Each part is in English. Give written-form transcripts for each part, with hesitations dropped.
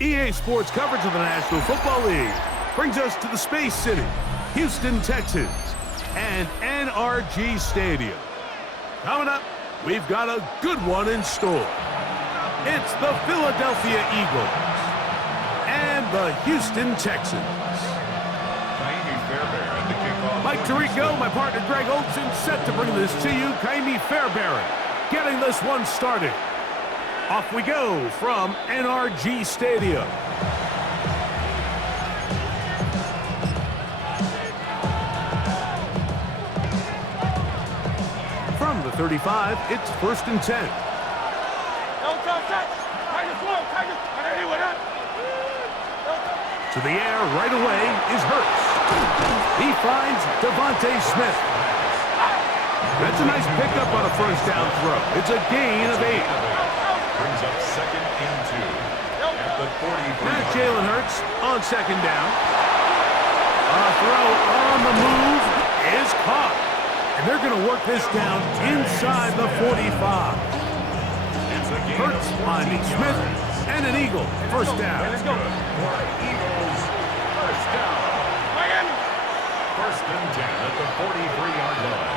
EA Sports coverage of the National Football League brings us to the Space City, Houston, Texas, and NRG Stadium. Coming up, we've got a good one in store. It's the Philadelphia Eagles and the Houston Texans. Mike Tirico, my partner Greg Olson, set to bring this to you. Kaimi Fairbairn getting this one started. Off we go from NRG Stadium. From the 35, it's 1st and 10. To the air right away is Hurts. He finds Devontae Smith. That's a nice pickup on a first down throw. It's a gain of 8. Brings up 2nd and 2 at the 40. Now Jalen Hurts on 2nd down. A throw on the move is caught. And they're going to work this down inside the 45. Hurts finding Smith and an Eagle. First down. Let's go. Eagles, first down. Miami. 1st and 10 at the 43-yard line.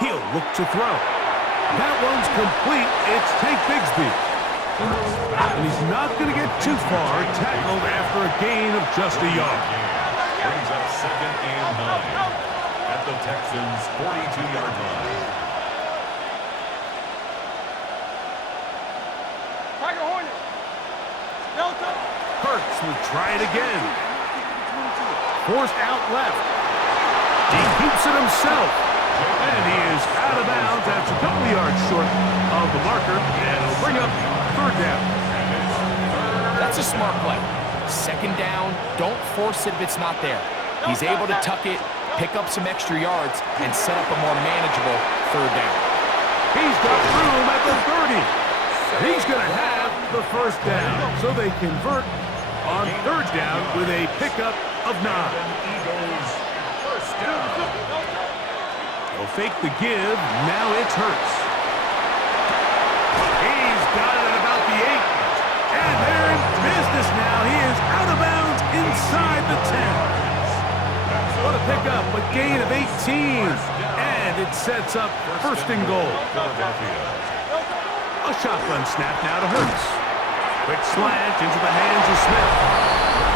He'll look to throw. That one's complete. It's Tank Bigsby. And he's not going to get too far, tackled after a gain of just a yard. Brings up 2nd and 9 at the Texans' 42-yard line. Hurts will try it again. Forced out left. He keeps it himself. And he is out of bounds. That's a couple of yards short of the marker. And it'll bring up 3rd down. That's a smart play. 2nd down, don't force it if it's not there. He's able to tuck it, pick up some extra yards, and set up a more manageable 3rd down. He's got room at the 30. He's going to have the 1st down. So they convert on 3rd down with a pickup of 9. Eagles, first down. They'll fake the give. Now it's Hurts. He's got it at about the 8. And they're in business now. He is out of bounds inside the 10. What a pickup, a gain of 18. And it sets up 1st and goal. A shotgun snap now to Hurts. Quick slant into the hands of Smith.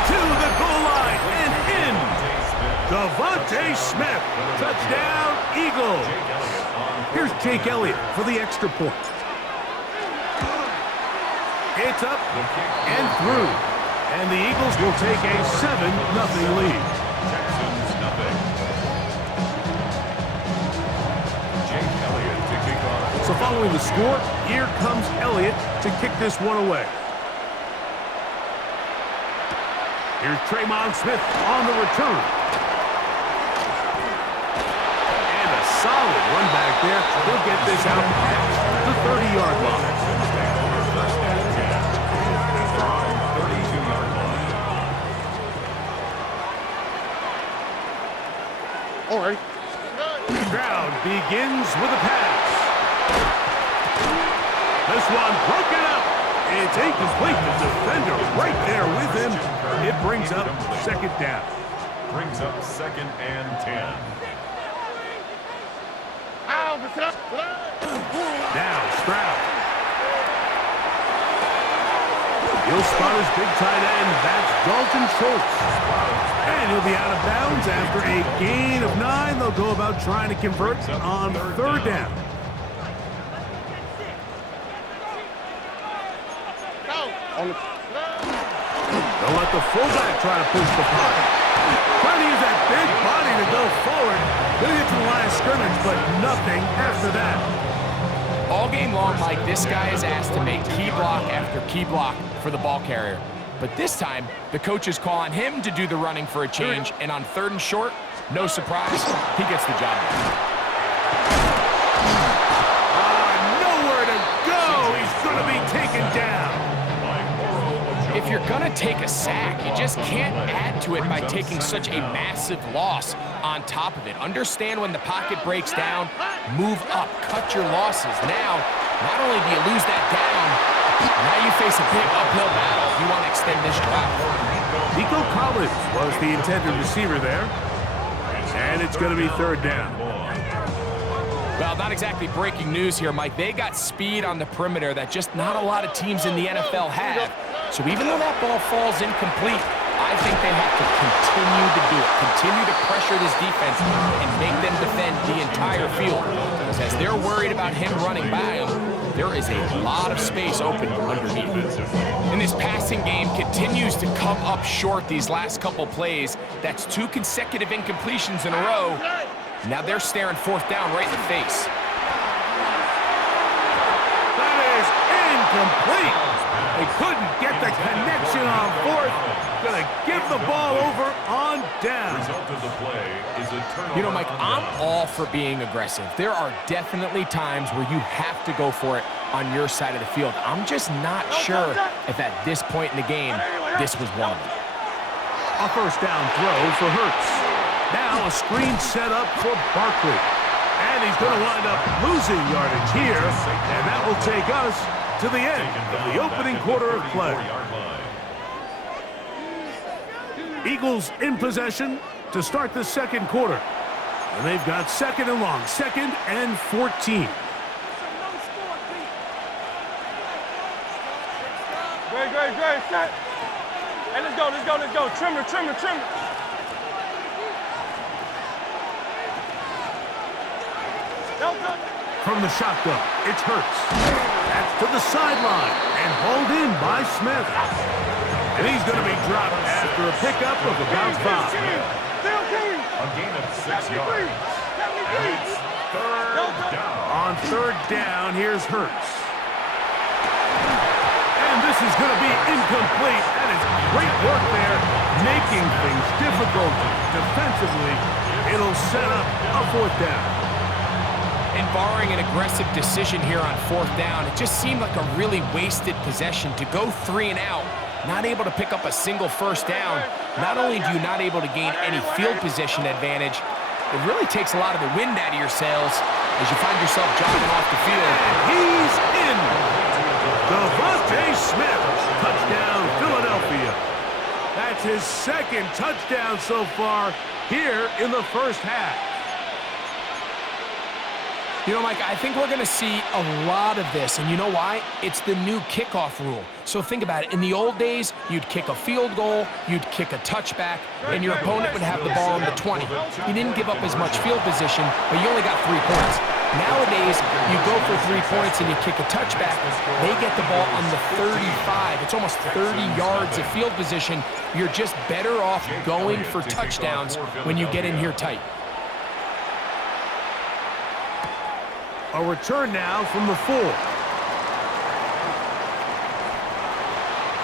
To the goal line and in. Devontae Smith. Touchdown, Eagles. Here's Jake Elliott for the extra point. It's up and through. And the Eagles will take a 7-0 lead. Texans nothing. Jake Elliott to kick off. So following the score, here comes Elliott to kick this one away. Here's Tremon Smith on the return. And a solid run back there. He'll get this out past the 30-yard line. All right. Stroud begins with a pass. This one broken up. It's incomplete. The defender right there with him. It brings up 2nd down. Brings up 2nd and 10. Now Stroud. He'll spot his big tight end. That's Dalton Schultz. And he'll be out of bounds after a gain of 9. They'll go about trying to convert on 3rd down. They'll let the fullback try to push the pocket. Trying to use that big body to go forward. Gonna get to the line of scrimmage, but nothing after that. All game long, Mike, this guy is asked to make key block after key block for the ball carrier. But this time, the coach is calling him to do the running for a change, and on 3rd and short, no surprise, he gets the job done. Nowhere to go. He's going to be taken down. If you're going to take a sack. You just can't add to it by taking such a massive loss on top of it. Understand when the pocket breaks down, move up, cut your losses. Now, not only do you lose that down, now you face a big uphill battle if you want to extend this drive. Nico Collins was the intended receiver there. And it's going to be third down. Well, not exactly breaking news here, Mike. They got speed on the perimeter that just not a lot of teams in the NFL have. So even though that ball falls incomplete, I think they have to continue to do it, continue to pressure this defense and make them defend the entire field. Because as they're worried about him running by them, there is a lot of space open underneath. And this passing game continues to come up short these last couple plays. That's 2 consecutive incompletions in a row. Now they're staring fourth down right in the face. That is incomplete. They couldn't get the connection on fourth. Gonna give the ball over on down. Result of the play is a turnover. You know, Mike, I'm all for being aggressive. There are definitely times where you have to go for it on your side of the field. I'm just not sure if at this point in the game, this was one of them. A first down throw for Hurts. Now a screen set up for Barkley. And he's going to wind up losing yardage here. And that will take us to the end of the opening quarter of play. Eagles in possession to start the second quarter. And they've got second and long, 2nd and 14. Great, set. Hey, let's go. Trimmer. From the shotgun, it's Hurts. That's to the sideline and hauled in by Smith. And he's going to be dropped after a pickup of about 5. A gain of 6 yards. And it's third down. On third down, here's Hurts. And this is going to be incomplete. That is great work there, making things difficult defensively. It'll set up a fourth down. And barring an aggressive decision here on fourth down, it just seemed like a really wasted possession to go 3 and out, not able to pick up a single first down. Not only do you not able to gain any field position advantage, it really takes a lot of the wind out of your sails as you find yourself jogging off the field. And he's in. Devontae Smith, touchdown Philadelphia. That's his 2nd touchdown so far here in the first half. You know, Mike, I think we're going to see a lot of this, and you know why? It's the new kickoff rule. So think about it. In the old days, you'd kick a field goal, you'd kick a touchback, and your opponent would have the ball on the 20. You didn't give up as much field position, but you only got 3 points. Nowadays, you go for 3 points and you kick a touchback, they get the ball on the 35. It's almost 30 yards of field position. You're just better off going for touchdowns when you get in here tight. A return now from the 4.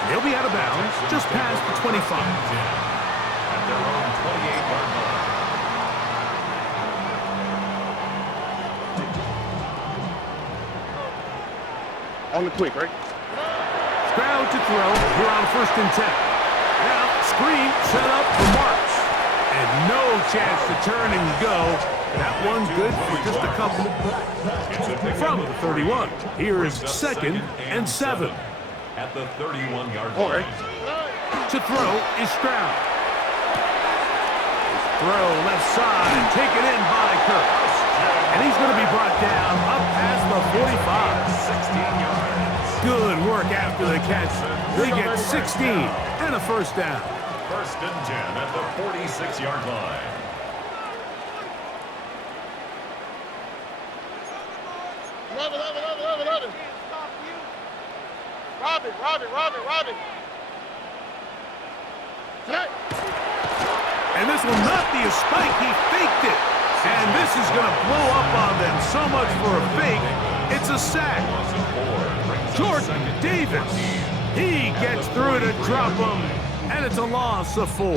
He'll be out of bounds just past the 25. At their own 28-yard line. On the quick, right? Stroud to throw here on 1st and 10. Now, screen set up for Marks. And no chance to turn and go. That one's good for just a couple. From the 31, here is 2nd and 7. At the 31-yard line. To throw is Stroud. Throw left side, taken in by Kirk. And he's going to be brought down up past the 45. 16 yards. Good work after the catch. They get 16 and a first down. 1st and 10 at the 46-yard line. Love it. Robin. And this will not be a spike. He faked it. And this is going to blow up on them. So much for a fake. It's a sack. Jordan Davis. He gets through to drop him. And it's a loss of 4.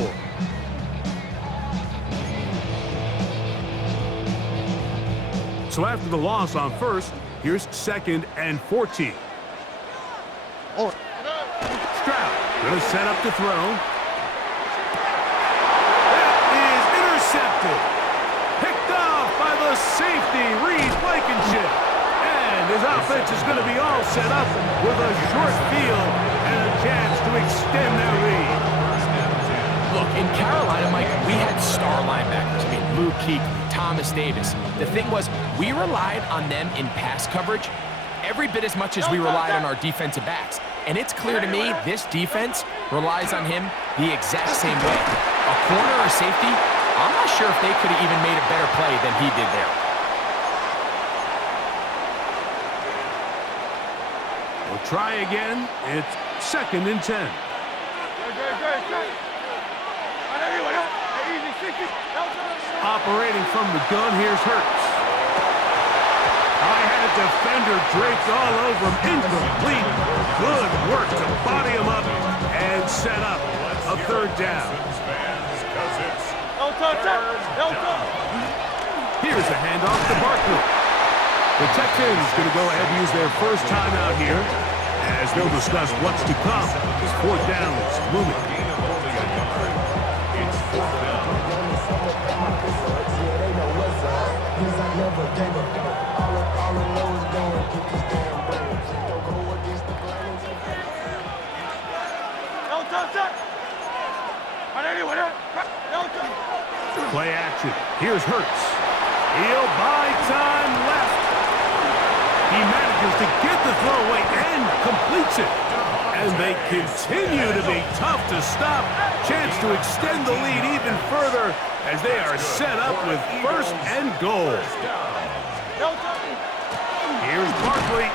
So after the loss on 1st, here's 2nd and 14. Stroud Gonna set up to throw. That is intercepted. Picked off by the safety, Reed Blankenship. And his offense is going to be all set up with a short field and a chance to extend their lead. Look, in Carolina, Mike, we had star linebackers. I mean, Luke Kuechly, Thomas Davis. The thing was, we relied on them in pass coverage every bit as much as we relied on our defensive backs. And it's clear to me this defense relies on him the exact same way. A corner or safety, I'm not sure if they could have even made a better play than he did there. We'll try again. It's 2nd and 10. Operating from the gun, here's Hurts. I had a defender draped all over him. Incomplete. Good work to body him up and set up a 3rd down. Here's a handoff to Barkley. The Texans going to go ahead and use their first timeout here as they'll discuss what's to come. 4th down is looming. Play action. Here's Hurts. He'll buy time left. He manages to get the throw away and completes it. And they continue to be tough to stop. Chance to extend the lead even further as they are set up with 1st and goal. Here's Barkley.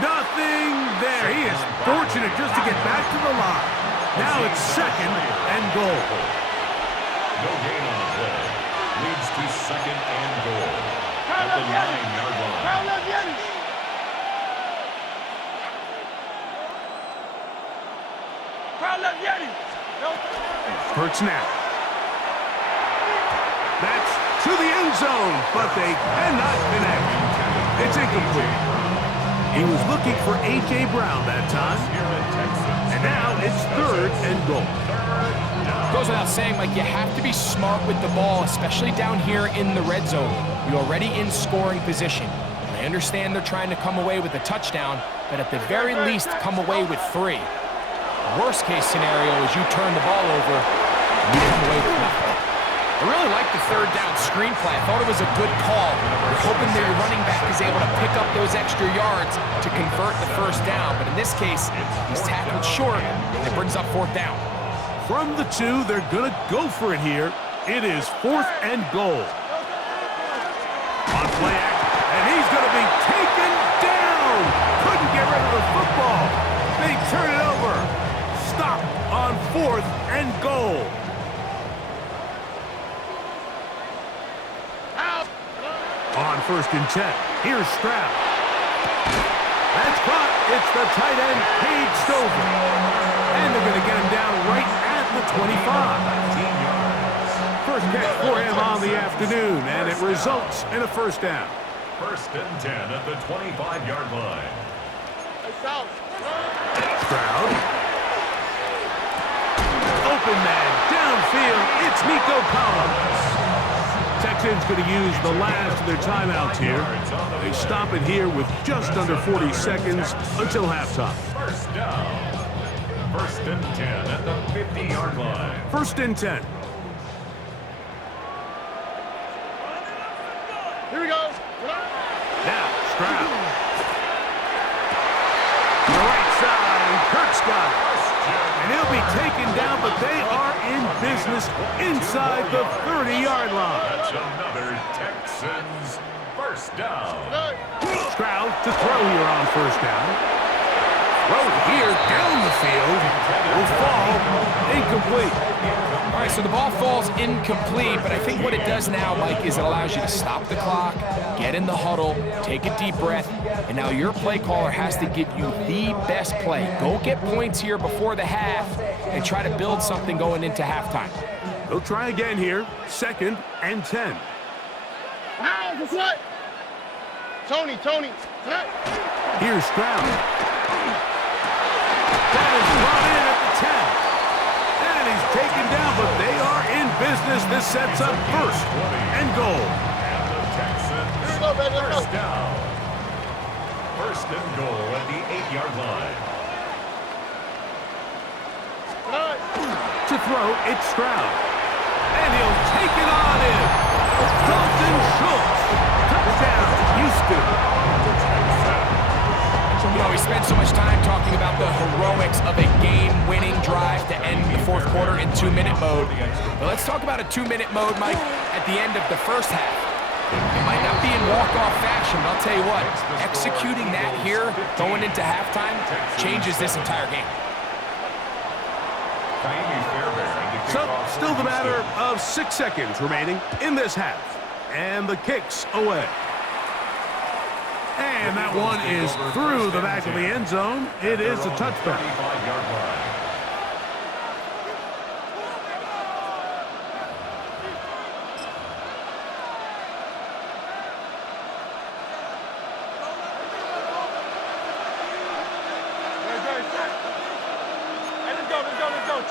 Nothing there. He is fortunate just to get back to the line. Now it's 2nd and goal. No gain on the play. Leads to 2nd and goal. At the 9-yard line. Hurts now. That's to the end zone, but they cannot connect. It's incomplete. He was looking for A.J. Brown that time. And now it's 3rd and goal. Goes without saying, Mike, you have to be smart with the ball, especially down here in the red zone. You're already in scoring position. I understand they're trying to come away with a touchdown, but at the very least, come away with 3. Worst case scenario is you turn the ball over and you come away with nothing. I really like the 3rd down screen play. I thought it was a good call. You're hoping that your running back is able to pick up those extra yards to convert the 1st down. But in this case, he's tackled short, and it brings up 4th down. From the 2, they're going to go for it here. It is 4th and goal. On play action, and he's going to be taken down. Couldn't get rid of the football. They turn it over. Stop on 4th and goal. On 1st and 10, here's Stroud. That's caught. It's the tight end, Paige Stover. And they're going to get him down right at the 25. First catch for him on the afternoon, and it results in a 1st down. 1st and 10 at the 25-yard line. Stroud. Open man, downfield, it's Nico Collins. Texans going to use the last of their timeouts here. They stop it here with just under 40 seconds until halftime. 1st down. 1st and 10 at the 50-yard line. 1st and 10. Here we go. Now, Stroud. To the right side, Kurt's got it. And he'll be taken down, but they are in business inside the 30-yard line. That's another Texans 1st down. Stroud to throw here on 1st down. Throw here down the field. Will fall incomplete. All right, so the ball falls incomplete, but I think what it does now, Mike, is it allows you to stop the clock, get in the huddle, take a deep breath, and now your play caller has to give you the best play. Go get points here before the half and try to build something going into halftime. They'll try again here. 2nd and 10. Tony. Here's Stroud. That is brought in at the 10. taken down, but they are in business. This sets up first and goal. And the Texans, first down. First and goal at the 8-yard line. To throw, it's Stroud. And he'll take it on in. Dalton Schultz. Touchdown, Houston. You know, we spend so much time talking about the heroics of a game-winning drive to end the fourth quarter in 2-minute mode. But let's talk about a 2-minute mode, Mike, at the end of the first half. It might not be in walk-off fashion, but I'll tell you what, executing that here, going into halftime, changes this entire game. So, still the matter of 6 seconds remaining in this half. And the kick's away. And that one is through the back of the end zone. It is a touchback.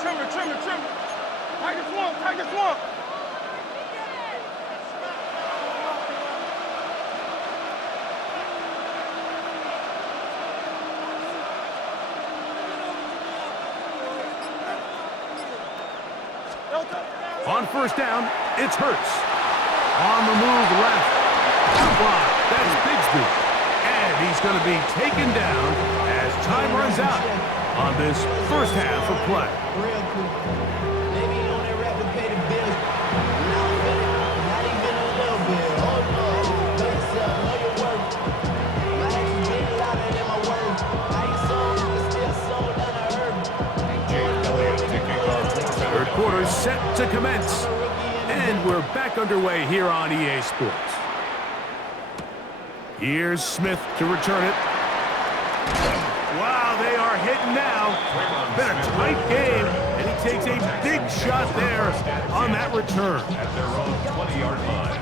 Trim it. Take the swamp. On first down, it's Hurts. On the move left. Block. That's Bigsby. And he's going to be taken down as time runs out on this first half of play. Third quarter set to commence. And we're back underway here on EA Sports. Here's Smith to return it. Wow, they are hitting now. Been a tight game, and he takes a big shot there on that return. At their own 20-yard line.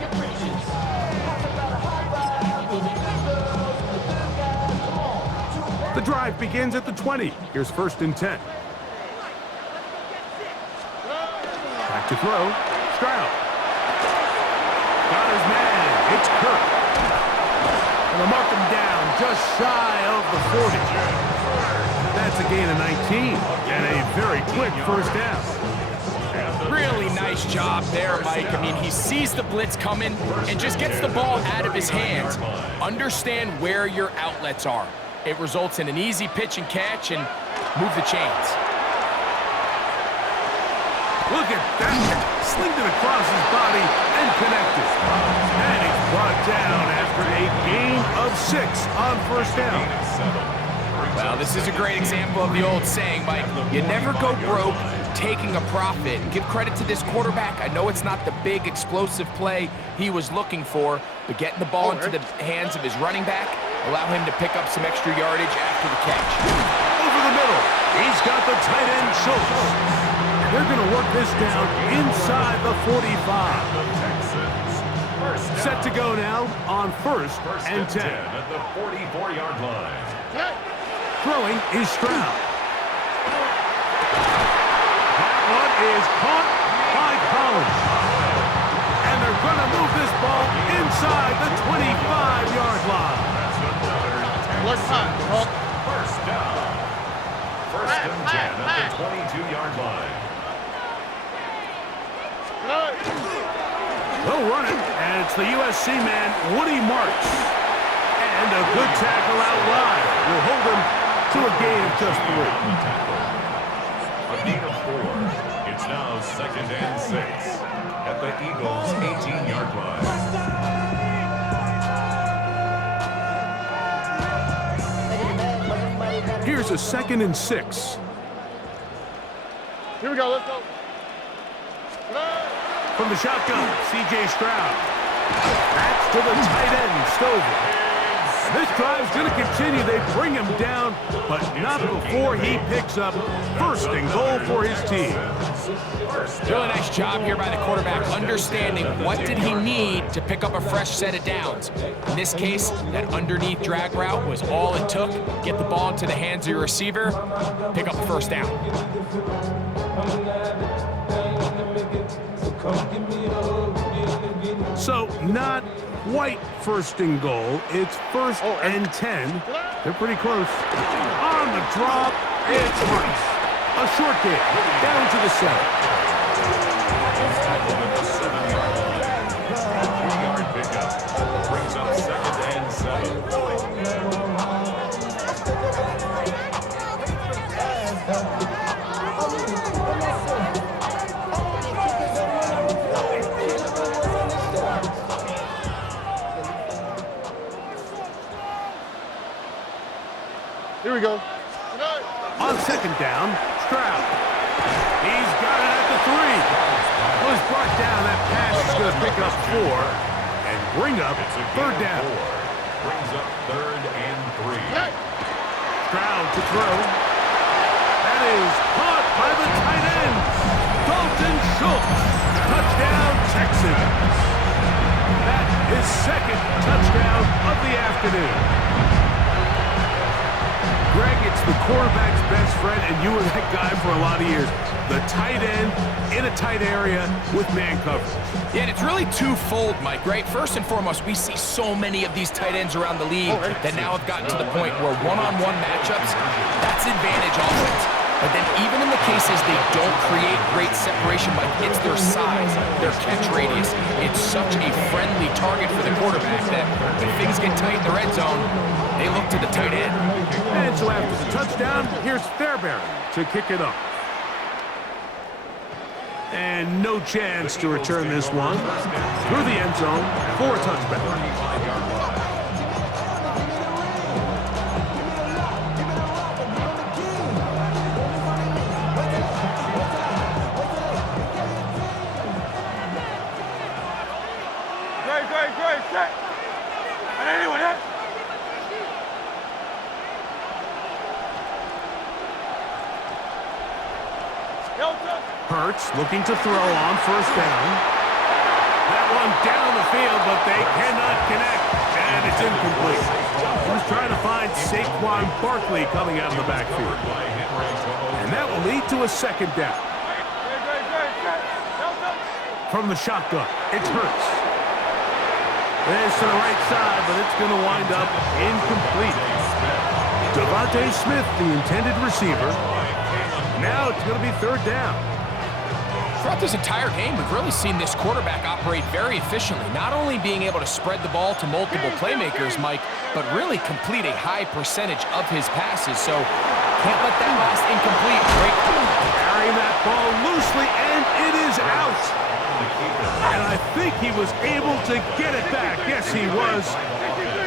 The drive begins at the 20. Here's first and 10. Back to throw. Stroud. Got his man. It's Kirk. And they'll mark him down just shy of the 40. That's a gain of 19 and a very quick first down. Really nice job there, Mike. I mean, he sees the blitz coming and just gets the ball out of his hands. Understand where your outlets are. It results in an easy pitch and catch and move the chains. Look at that. Slinged it across his body and connected. And he's brought down after a gain of 6 on first down. Well, this is a great example of the old saying, Mike. You never go broke taking a profit. Give credit to this quarterback. I know it's not the big explosive play he was looking for, but getting the ball into the hands of his running back, allow him to pick up some extra yardage after the catch. Over the middle. He's got the tight end, Schultz. They're going to work this down inside the 45. Set to go now on first and 10. At the 44-yard line. Throwing is Stroud. That one is caught by Collins. And they're going to move this ball inside the 25-yard line. First down. First and 10 at the 22-yard line. They'll run it, and it's the USC man, Woody Marks. And a good tackle out wide will hold him to a gain of just 3. A gain of 4. It's now second and 6 at the Eagles' 18-yard line. Here's a second and 6. Here we go, let's go. From the shotgun, C.J. Stroud. That's to the tight end, Stover. This drive's going to continue. They bring him down, but not before he picks up first and goal for his team. Really nice job here by the quarterback, understanding what did he need to pick up a fresh set of downs. In this case, that underneath drag route was all it took. Get the ball into the hands of your receiver, pick up the first down. So, not quite first and goal. It's first and 10. They're pretty close. On the drop, it's Hurts. A short game, down to the 7. Three-yard pickup brings up 2nd and 7. Here we go. On 2nd down, Stroud. He's got it at the 3. Was brought down. That pass is going to pick up 4 and bring up 3rd down. Brings up 3rd and 3. Stroud to throw. That is caught by the tight end, Dalton Schultz. Touchdown, Texans. That is 2nd touchdown of the afternoon. Greg, it's the quarterback's best friend, and you were that guy for a lot of years. The tight end in a tight area with man coverage. Yeah, and it's really twofold, Mike, right? First and foremost, we see so many of these tight ends around the league that now have gotten to the point where one-on-one matchups, that's advantage offense. But then even in the cases they don't create great separation, Mike, it's their size, their catch radius. It's such a friendly target for the quarterback that when things get tight in the red zone, they look to the tight end. And so after the touchdown, here's Fairbairn to kick it up. And no chance to return this one. Through the end zone for a touchback. Great, set. And anyway, that. Hurts looking to throw on 1st down. That one down the field, but they cannot connect, and it's incomplete. He was trying to find Saquon Barkley coming out of the backfield. And that will lead to a 2nd down. From the shotgun, it's Hurts. This to the right side, but it's going to wind up incomplete. Devontae Smith, the intended receiver. Now it's going to be 3rd down. Throughout this entire game, we've really seen this quarterback operate very efficiently, not only being able to spread the ball to multiple playmakers, Mike, but really complete a high percentage of his passes. So can't let that last incomplete break. Carrying that ball loosely, and it is out. And I think he was able to get it back. Yes, he was.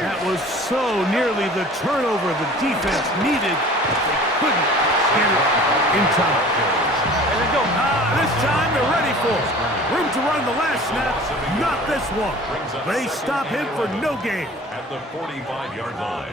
That was so nearly the turnover the defense needed. They couldn't get it in time. This time they're ready for it. Room to run the last snap, not this one. They stop him for no gain. At the 45-yard line.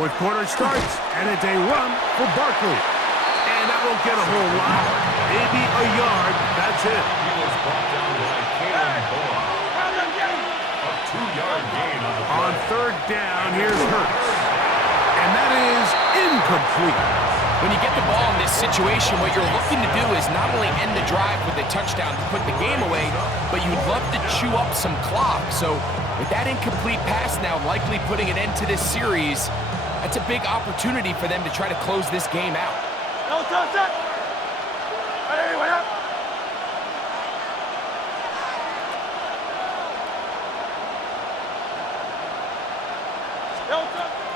Fourth quarter starts, and it's a run for Barkley. And that won't get a whole lot. Maybe a yard. That's it. He was brought down by Caleb Bullock. A 2-yard gain on the play. On 3rd down, here's Hurts. And that is incomplete. When you get the ball in this situation, what you're looking to do is not only end the drive with a touchdown to put the game away, but you'd love to chew up some clock. So with that incomplete pass now likely putting an end to this series, that's a big opportunity for them to try to close this game out.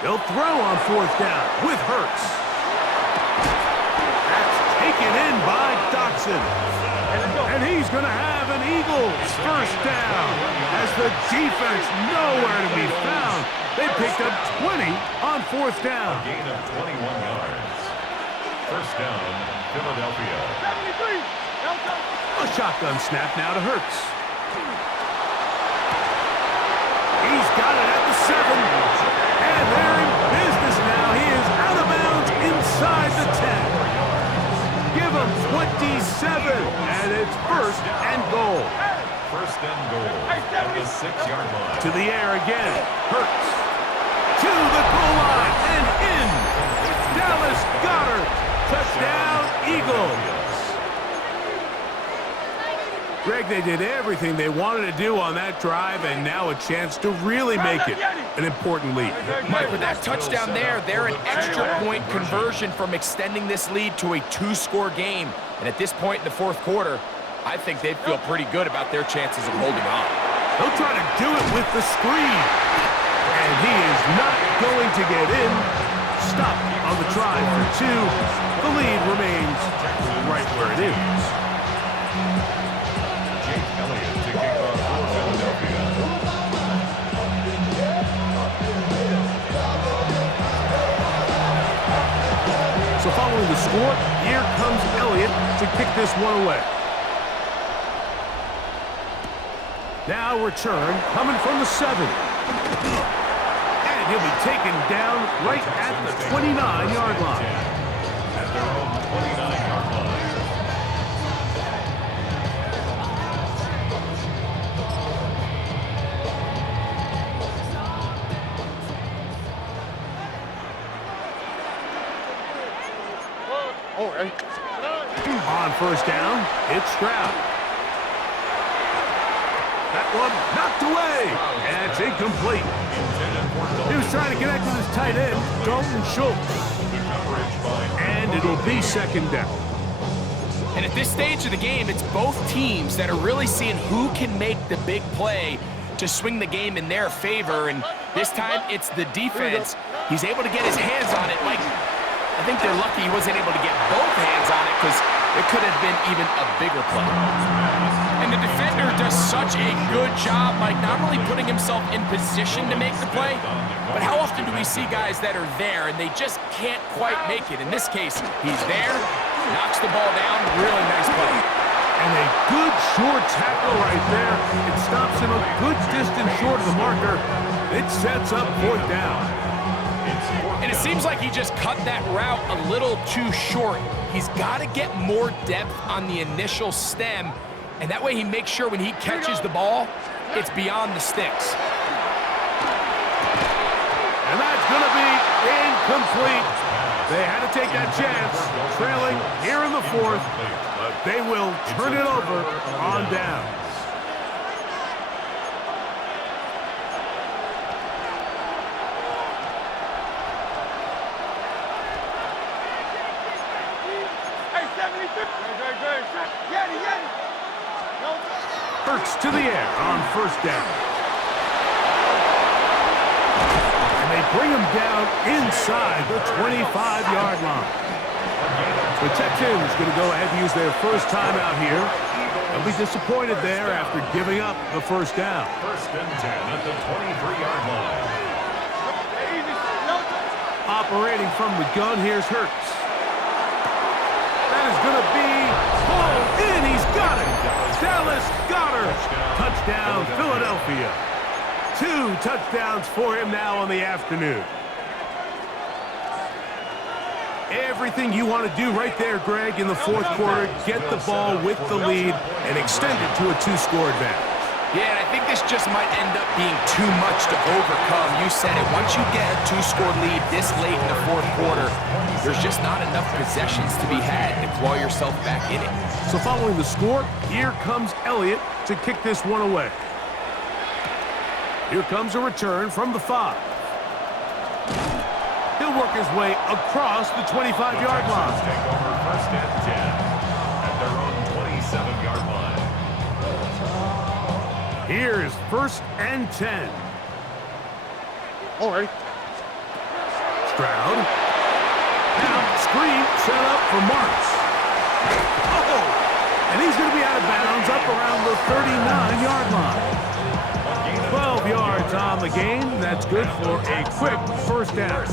They'll throw on 4th down with Hurts. That's taken in by Dotson. And he's going to have an Eagles 1st down as the defense nowhere to be found. They picked up 20 on 4th down. A gain of 21 yards. 1st down, Philadelphia. A shotgun snap now to Hurts. He's got it at the 7. And they're in business now. He is out of bounds inside the 10. Give him 27, and it's first and goal. First and goal at the 6-yard line. To the air again. Hurts. To the goal line and in. Dallas Goedert. Touchdown, Eagles. Greg, they did everything they wanted to do on that drive, and now a chance to really make it an important lead. Mike, with that touchdown there, they're an extra point conversion from extending this lead to a 2-score game. And at this point in the fourth quarter, I think they'd feel pretty good about their chances of holding on. They'll try to do it with the screen. And he is not going to get in. Stop on the try for 2. The lead remains right where it is. So following the score, here comes Elliott to kick this one away. Now return coming from the 7. And he'll be taken down right at the 29-yard line. At their own 29-yard line. On first down, it's Stroud. That one knocked away, and it's incomplete. He was trying to connect with his tight end, Dalton Schultz. And it'll be second down. And at this stage of the game, it's both teams that are really seeing who can make the big play to swing the game in their favor. And this time, it's the defense. He's able to get his hands on it. Like, I think they're lucky he wasn't able to get both hands on it because it could have been even a bigger play. And the defender does such a good job, like not only putting himself in position to make the play, but how often do we see guys that are there and they just can't quite make it? In this case, he's there, knocks the ball down, really nice play. And a good short tackle right there. It stops him a good distance short of the marker. It sets up fourth down. And it seems like he just cut that route a little too short. He's got to get more depth on the initial stem, and that way he makes sure when he catches the ball, it's beyond the sticks. And that's going to be incomplete. They had to take that chance, trailing here in the fourth, but they will turn it over on down. Hurts to the air on first down. And they bring him down inside the 25-yard line. The Texans going to go ahead and use their first timeout here. They'll be disappointed there after giving up the first down. First and 10 at the 23-yard line. Operating from the gun, here's Hurts. That is going to be pulled in. He's got it. Dallas Goedert. Touchdown, Philadelphia. 2 touchdowns for him now on the afternoon. Everything you want to do right there, Greg, in the fourth quarter. Get the ball with the lead and extend it to a 2-score advantage. Yeah, and I think this just might end up being too much to overcome. You said it. Once you get a 2-score lead this late in the fourth quarter, there's just not enough possessions to be had to claw yourself back in it. So following the score, here comes Elliott to kick this one away. Here comes a return from the 5. He'll work his way across the 25-yard line. Take over first and 10 at their own 27-yard line. Here is first and 10. All right. Stroud. Now, screen set up for Marks. Oh! And he's going to be out of bounds up around the 39-yard line. 12 yards on the game. That's good for a quick first down.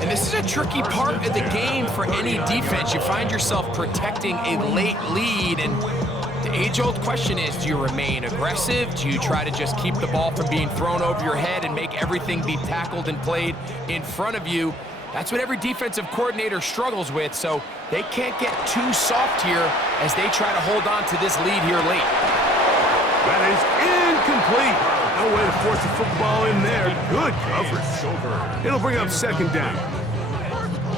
And this is a tricky part of the game for any defense. You find yourself protecting a late lead, and The age-old question is, do you remain aggressive? Do you try to just keep the ball from being thrown over your head and make everything be tackled and played in front of you? That's what every defensive coordinator struggles with, so they can't get too soft here as they try to hold on to this lead here late. That is incomplete. No way to force the football in there. Good coverage. It'll bring up second down.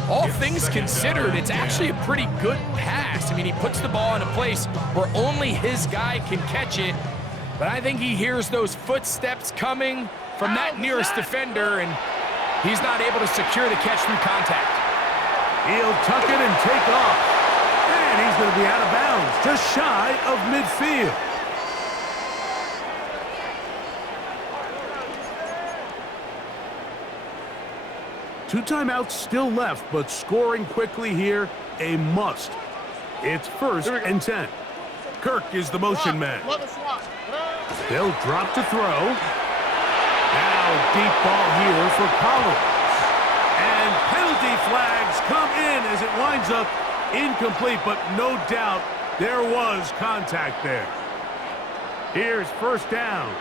All things considered, it's actually a pretty good pass. I mean, he puts the ball in a place where only his guy can catch it, but I think he hears those footsteps coming from that nearest defender, and he's not able to secure the catch through contact. He'll tuck it and take off. And he's going to be out of bounds, just shy of midfield. Two timeouts still left, but scoring quickly here, a must. It's first and 10. Kirk is the motion man. They'll drop to throw. Now deep ball here for Collins. And penalty flags come in as it winds up incomplete, but no doubt there was contact there. Here's first down.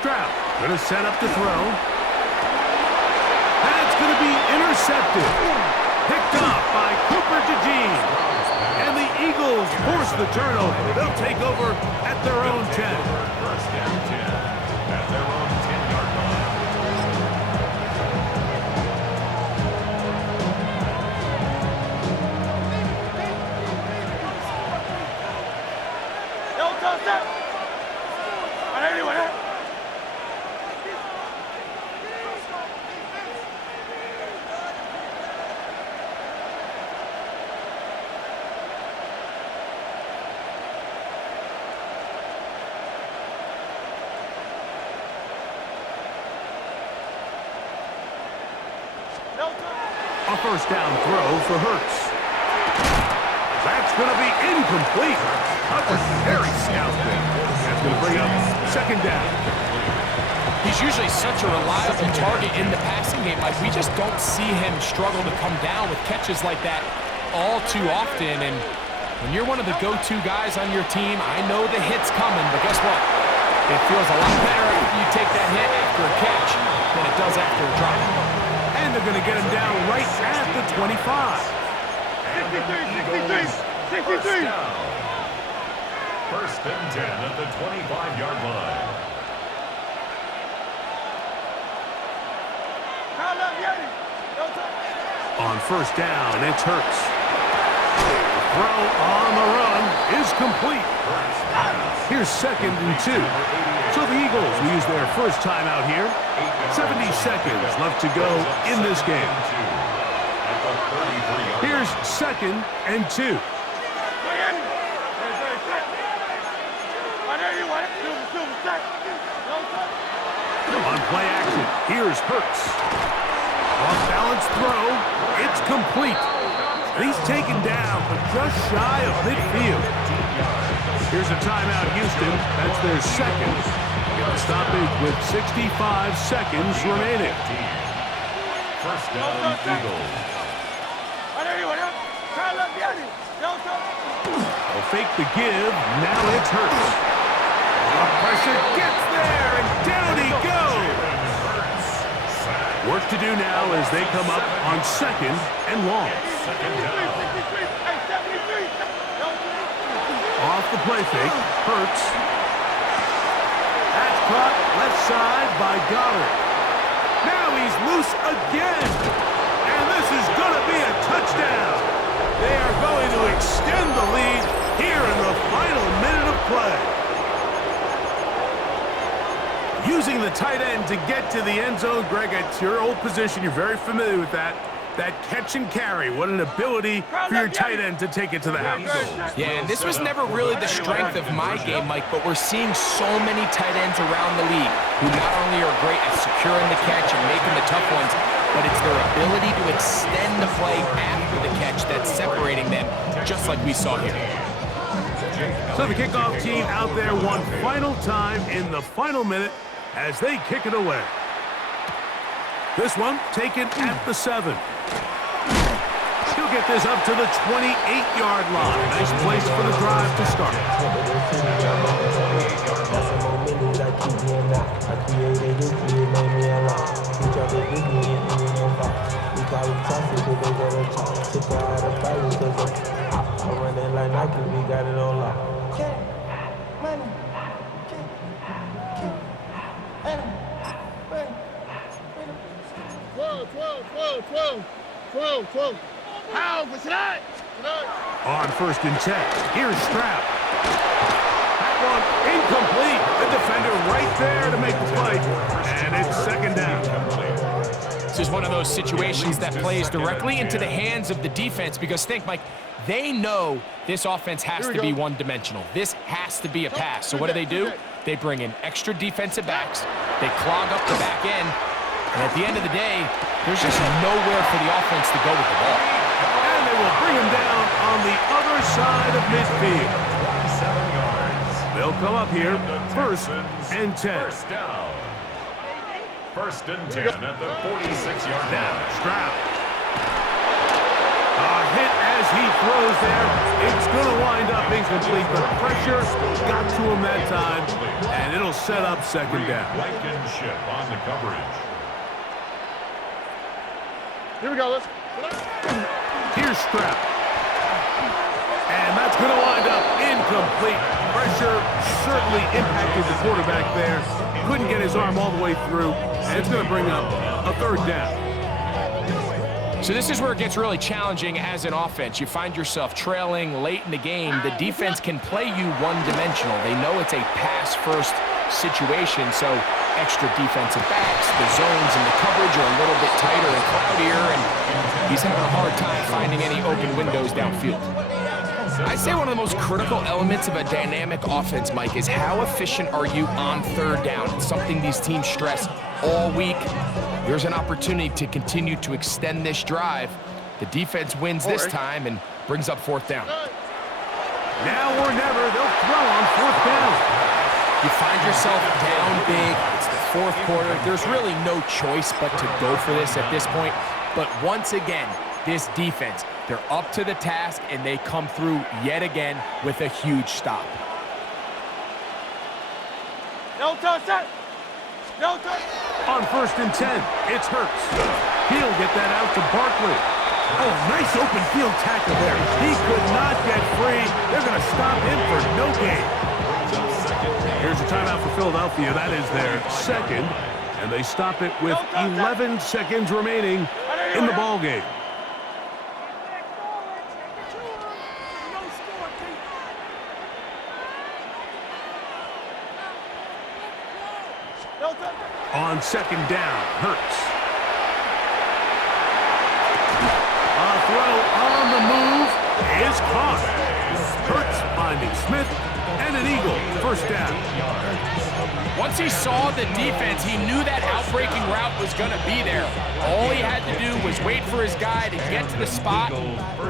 Stroud going to set up to throw. That's going to be intercepted. Picked off by Cooper DeJean. And the Eagles force the turnover. They'll take over at their own 10. First down 10 at their own 10-yard line. A first down throw for Hurts. That's going to be incomplete. Covered very scoutful. That's going to bring up second down. He's usually such a reliable target in the passing game. Like, we just don't see him struggle to come down with catches like that all too often. And when you're one of the go-to guys on your team, I know the hit's coming, but guess what? It feels a lot better after you take that hit after a catch than it does after a drop. And they're going to get him down right at the 25. 63. First and 10 at the 25-yard line. On first down, it's Hurts. The throw on the run is complete. Here's second and 2. So the Eagles will use their first timeout here. 70 seconds left to go in this game. Here's second and 2. On play action, here's Hurts. Off-balance throw, it's complete. He's taken down, but just shy of midfield. Here's a timeout, Houston. That's their second. Get the stoppage with 65 seconds remaining. First down, Eagles. They'll fake the give. Now it's Hurts. The pressure gets there, and down he goes. Work to do now as they come up on second and long. Off the play fake, Hurts. That's caught left side by Goddard. Now he's loose again. And this is going to be a touchdown. They are going to extend the lead here in the final minute of play. Using the tight end to get to the end zone. Greg, it's your old position. You're very familiar with that. That catch and carry. What an ability for your tight end to take it to the house. Yeah, and this was never really the strength of my game, Mike, but we're seeing so many tight ends around the league who not only are great at securing the catch and making the tough ones, but it's their ability to extend the play after the catch that's separating them, just like we saw here. So the kickoff team out there one final time in the final minute as they kick it away. This one taken at the 7. He'll He'll get this up to the 28-yard line. Nice place for the drive to start. On 1st and 10, here's Stroud. That one incomplete. The defender right there to make the play. And it's 2nd down. This is one of those situations that plays directly into the hands of the defense because think, Mike, they know this offense has to be one-dimensional. This has to be a pass. So what do? They bring in extra defensive backs. They clog up the back end. And at the end of the day, there's just nowhere for the offense to go with the ball. And they will bring him down on the other side of midfield. 7 yards. They'll come up here, 1st and 10. First down. 1st and 10 at the 46-yard Now, line. Stroud. A hit as he throws there. It's going to wind up incomplete. The pressure got to him that time, and it'll set up 2nd down. Blankenship on the coverage. Here we go. Let's. Here's Stroud. And that's going to wind up incomplete. Pressure certainly impacted the quarterback there. Couldn't get his arm all the way through, and it's going to bring up a 3rd down. So this is where it gets really challenging as an offense. You find yourself trailing late in the game. The defense can play you one-dimensional. They know it's a pass-first situation, so extra defensive backs, the zones and the coverage are a little bit tighter and cloudier, and he's having a hard time finding any open windows downfield. I'd say one of the most critical elements of a dynamic offense, Mike, is how efficient are you on 3rd down. It's something these teams stress all week. There's an opportunity to continue to extend this drive. The defense wins this time and brings up 4th down. Now or never, they'll throw on 4th down. You find yourself down big. It's the 4th quarter. There's really no choice but to go for this at this point. But once again, this defense, they're up to the task, and they come through yet again with a huge stop. No touch. No touch. On 1st and 10, it's Hurts. He'll get that out to Barkley. Oh, nice open field tackle there. He could not get free. They're going to stop him for no gain. Here's a timeout for Philadelphia. That is their 2nd, and they stop it with 11 seconds remaining in the ball game. On 2nd down, Hurts. A throw on the move is caught. Hurts finding Smith, and an eagle, 1st down. Once he saw the defense, he knew that outbreaking route was going to be there. All he had to do was wait for his guy to get to the spot,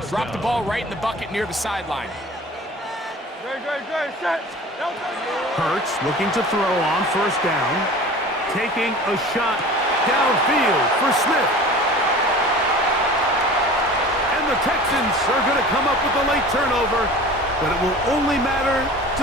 drop the ball right in the bucket near the sideline. Hurts looking to throw on 1st down, taking a shot downfield for Smith. And the Texans are going to come up with a late turnover, but it will only matter